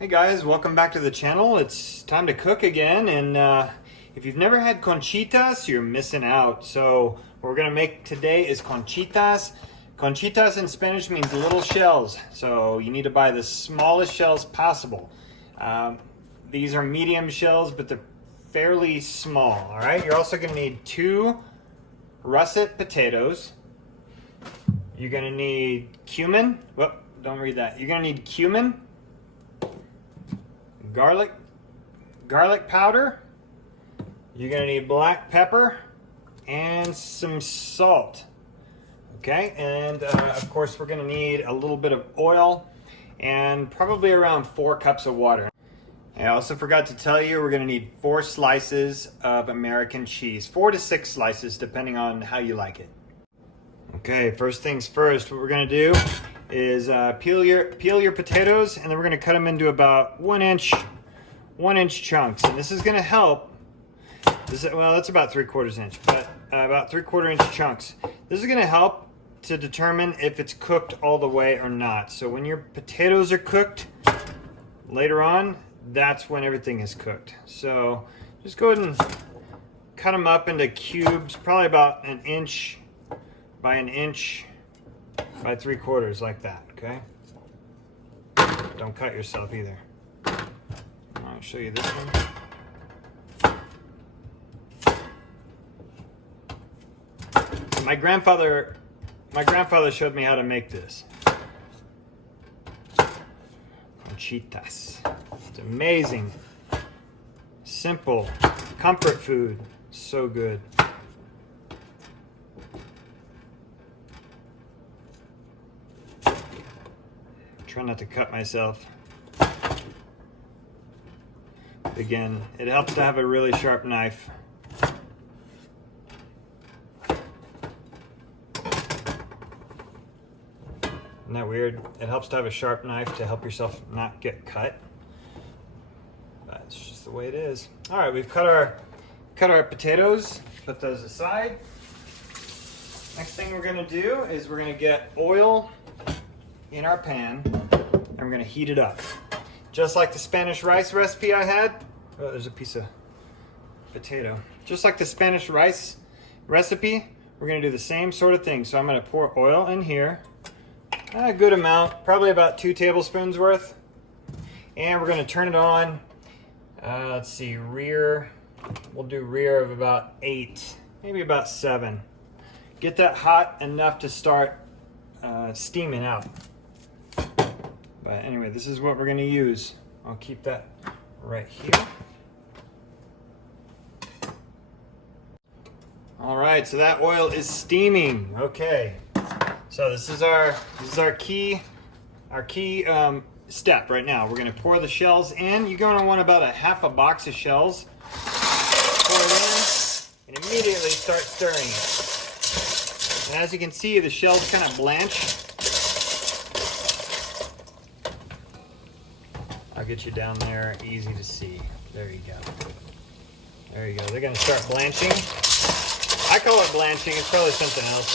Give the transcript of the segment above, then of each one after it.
Hey guys, welcome back to the channel. It's time to cook again, and if you've never had conchitas, you're missing out. So what we're gonna make today is conchitas. Conchitas in Spanish means little shells, so you need to buy the smallest shells possible. These are medium shells, but they're fairly small, all right? You're also gonna need 2 russet potatoes. You're gonna need cumin. Whoop, don't read that. You're gonna need cumin, garlic powder. You're gonna need black pepper and some salt. Okay, and of course we're gonna need a little bit of oil and probably around 4 cups of water. I also forgot to tell you we're gonna need 4 slices of American cheese, 4 to 6 slices depending on how you like it. Okay, first things first, what we're gonna do is peel your potatoes, and then we're going to cut them into about 1 inch chunks, and this is going to help. Well, that's about 3/4 inch, but about 3/4 inch chunks. This is going to help to determine if it's cooked all the way or not. So when your potatoes are cooked later on, that's when everything is cooked. So just go ahead and cut them up into cubes, probably about 1 inch by 1 inch by 3/4, like that, okay? Don't cut yourself either. I'll show you this one. My grandfather showed me how to make this. Conchitas. It's amazing. Simple. Comfort food. So good. Try not to cut myself. Again, it helps to have a really sharp knife. Isn't that weird? It helps to have a sharp knife to help yourself not get cut. That's just the way it is. All right, we've cut our potatoes. Put those aside. Next thing we're gonna do is we're gonna get oil in our pan, and we're gonna heat it up. Just like the Spanish rice recipe I had. Oh, there's a piece of potato. Just like the Spanish rice recipe, we're gonna do the same sort of thing. So I'm gonna pour oil in here, a good amount, probably about 2 tablespoons worth. And we're gonna turn it on, let's see, we'll do rear of about 8, maybe about 7. Get that hot enough to start steaming out. But anyway, this is what we're going to use. I'll keep that right here. All right, so that oil is steaming. Okay, so this is our key step right now. We're going to pour the shells in. You're going to want about a half a box of shells. Pour it in and immediately start stirring it. And as you can see, the shells kind of blanch. I'll get you down there, easy to see. There you go. There you go. They're gonna start blanching. I call it blanching, it's probably something else.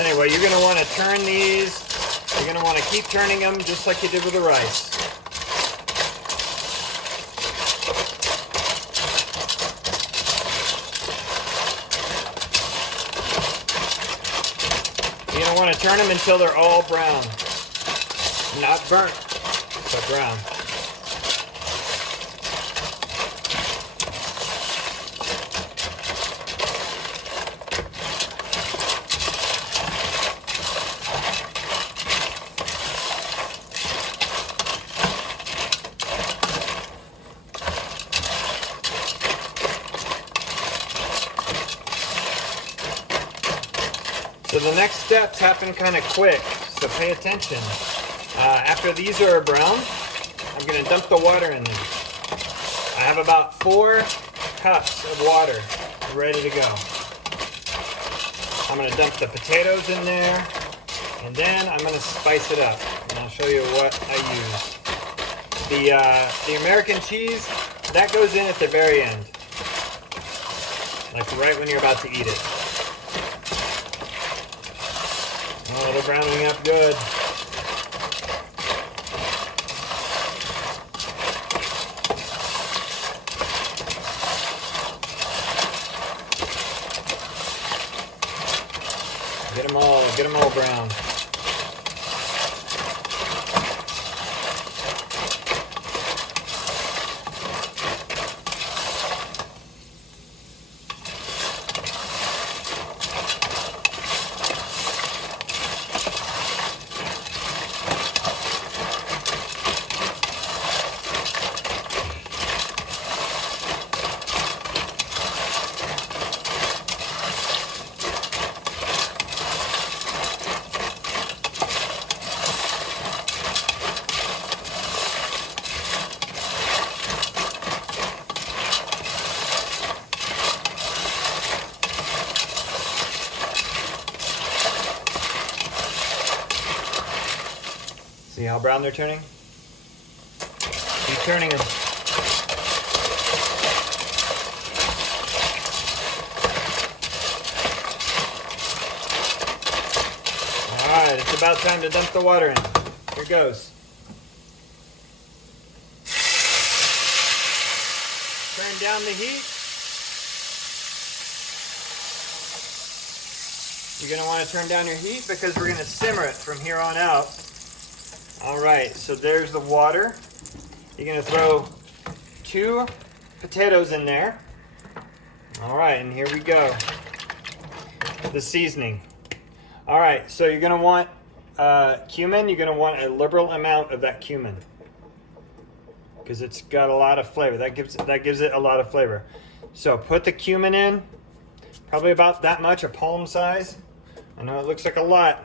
Anyway, you're gonna wanna turn these. You're gonna wanna keep turning them just like you did with the rice. You don't want to turn them until they're all brown. Not burnt, but brown. So the next steps happen kind of quick, so pay attention. After these are brown, I'm going to dump the water in them. I have about 4 cups of water ready to go. I'm going to dump the potatoes in there, and then I'm going to spice it up. And I'll show you what I use. The American cheese, that goes in at the very end. Like right when you're about to eat it. browning up good. Get them all brown. See how brown they're turning? Keep turning them. Alright, it's about time to dump the water in. Here goes. Turn down the heat. You're going to want to turn down your heat because we're going to simmer it from here on out. All right, so there's the water. You're gonna throw 2 potatoes in there. All right, and here we go. The seasoning. All right, so you're gonna want cumin. You're gonna want a liberal amount of that cumin because it's got a lot of flavor. That gives it a lot of flavor. So put the cumin in, probably about that much, a palm size. I know it looks like a lot,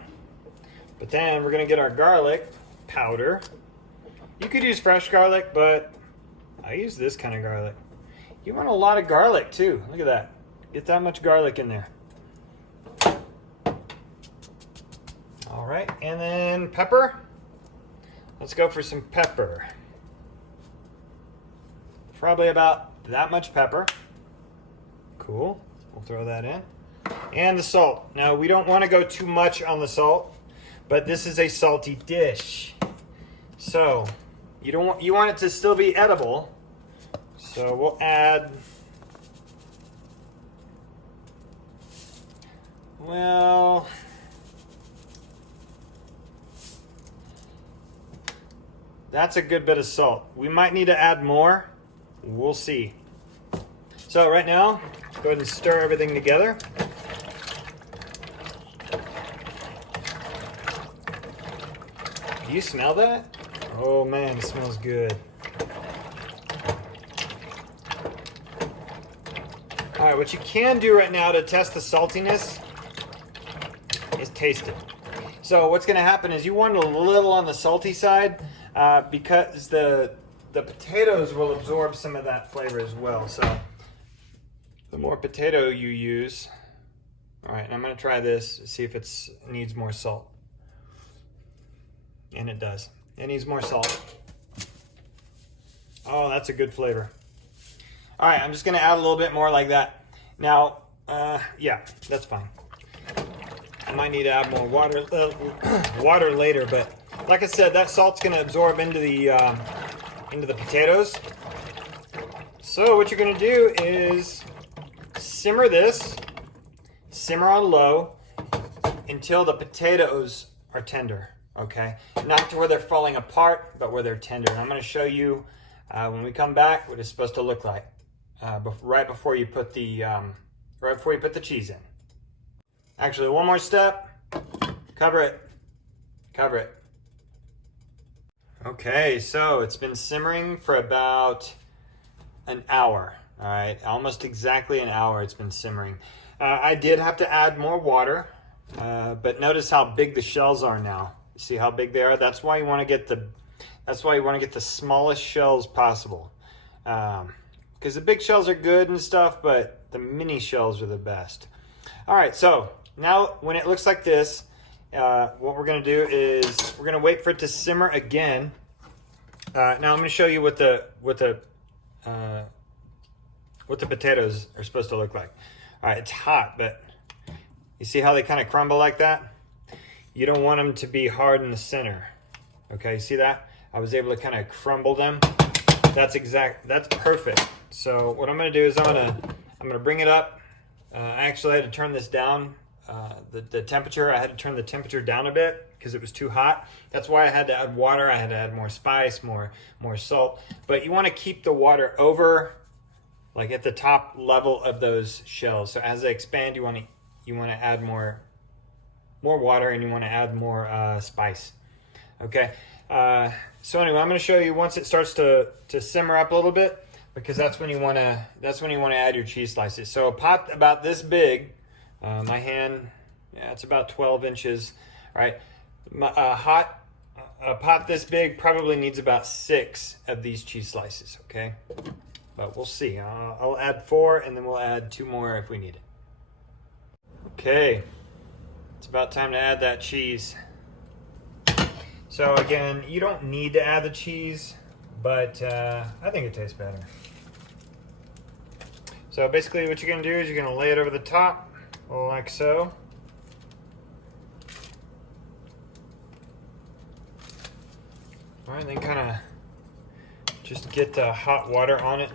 but then we're gonna get our garlic powder. You could use fresh garlic, but I use this kind of garlic. You want a lot of garlic too. Look at that. Get that much garlic in there. All right, and then pepper. Let's go for some pepper. Probably about that much pepper. Cool. We'll throw that in. And the salt. Now, we don't want to go too much on the salt, but this is a salty dish. So, you want it to still be edible. So, we'll add, well, that's a good bit of salt. We might need to add more. We'll see. So, right now, go ahead and stir everything together. Do you smell that? Oh man, it smells good. All right, what you can do right now to test the saltiness is taste it. So what's gonna happen is you want it a little on the salty side because the potatoes will absorb some of that flavor as well. So the more potato you use, all right, and I'm gonna try this, see if it needs more salt. And it does. It needs more salt. Oh, that's a good flavor. All right, I'm just gonna add a little bit more like that. Now, yeah, that's fine. I might need to add more water, water later, but like I said, that salt's gonna absorb into the potatoes. So what you're gonna do is simmer this, simmer on low until the potatoes are tender. Okay, not to where they're falling apart, but where they're tender. And I'm going to show you when we come back what it's supposed to look like right before you put the cheese in. Actually, one more step. Cover it. Cover it. Okay, so it's been simmering for about an hour. All right, almost exactly an hour. It's been simmering. I did have to add more water, but notice how big the shells are now. See how big they are? That's why you want to get the smallest shells possible. Because the big shells are good and stuff, but the mini shells are the best. All right, so now when it looks like this, what we're going to do is we're going to wait for it to simmer again. Now I'm going to show you what the potatoes are supposed to look like. All right, it's hot, but you see how they kind of crumble like that? you don't want them to be hard in the center. Okay, see that? I was able to kind of crumble them. That's perfect. So what I'm gonna do is I'm gonna bring it up. Actually, I had to turn this down, the temperature. I had to turn the temperature down a bit because it was too hot. That's why I had to add water. I had to add more spice, more salt. But you want to keep the water over, like at the top level of those shells. So as they expand, you want to add more water, and you want to add more spice. Okay. So anyway, I'm going to show you once it starts to simmer up a little bit, because that's when you want to add your cheese slices. So a pot about this big, my hand, yeah, it's about 12 inches. All right. A pot this big probably needs about 6 of these cheese slices. Okay. But we'll see. I'll add 4, and then we'll add 2 more if we need it. Okay. It's about time to add that cheese. So again, you don't need to add the cheese, but I think it tastes better. So basically what you're gonna do is you're gonna lay it over the top, like so. All right, then kind of just get the hot water on it,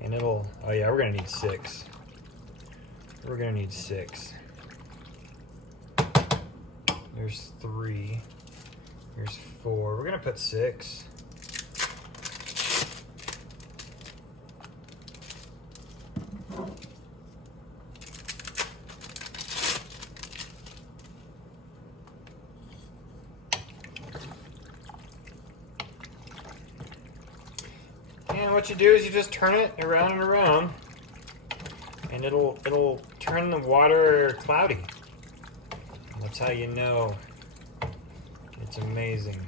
and it'll, oh yeah, we're gonna need 6. We're gonna need 6. There's 3. Here's 4. We're gonna put 6. And what you do is you just turn it around and around, and it'll turn the water cloudy. That's how you know it's amazing.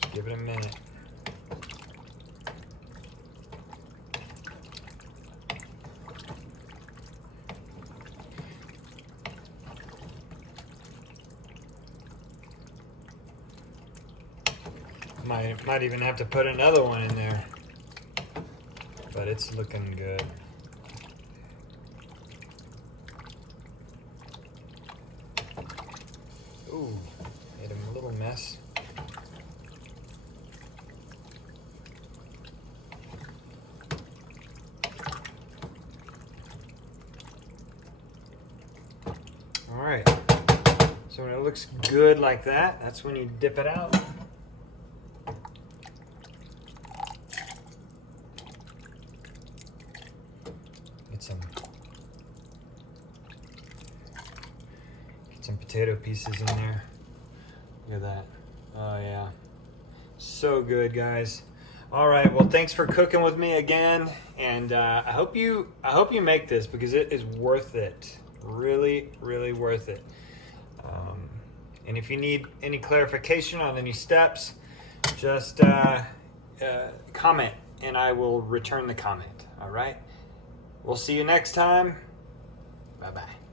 Just give it a minute. Might even have to put another one in there, but it's looking good. Ooh, made a little mess. All right, so when it looks good like that, that's when you dip it out. Get some potato pieces in there. Look at that. Oh yeah, so good, guys. All right, well, thanks for cooking with me again, and I hope you make this, because it is worth it. Really, really worth it. And if you need any clarification on any steps, just comment, and I will return the comment. All right. We'll see you next time. Bye-bye.